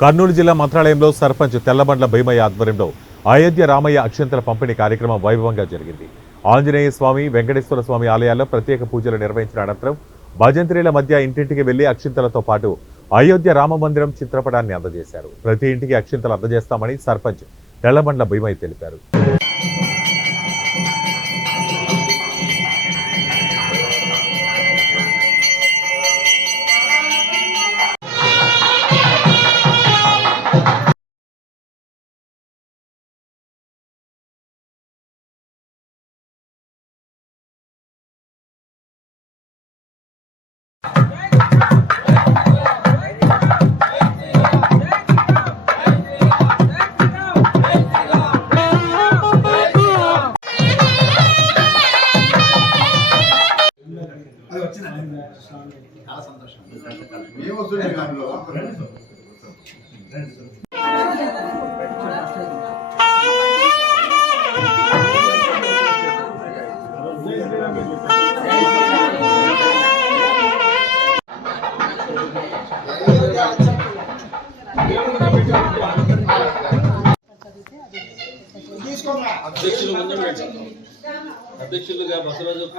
కర్నూలు జిల్లా మంత్రాలయంలో సర్పంచ్ తెల్లబండ్ల భీమయ్య ఆధ్వర్యంలో అయోధ్య రామయ్య అక్షంతల పంపిణీ కార్యక్రమం వైభవంగా జరిగింది. ఆంజనేయ స్వామి, వెంకటేశ్వర స్వామి ఆలయాల్లో ప్రత్యేక పూజలు నిర్వహించిన అనంతరం భజంత్రీల మధ్య ఇంటింటికి వెళ్లి అక్షింతలతో పాటు అయోధ్య రామ మందిరం చిత్రపటాన్ని అందజేశారు. ప్రతి ఇంటికి అక్షింతలు అందజేస్తామని సర్పంచ్ తెల్లబండ్ల భీమయ్య తెలిపారు. చాలా సంతోషం. మేము వస్తున్నాం దాంట్లో అధ్యక్షులుగా బసవరాజు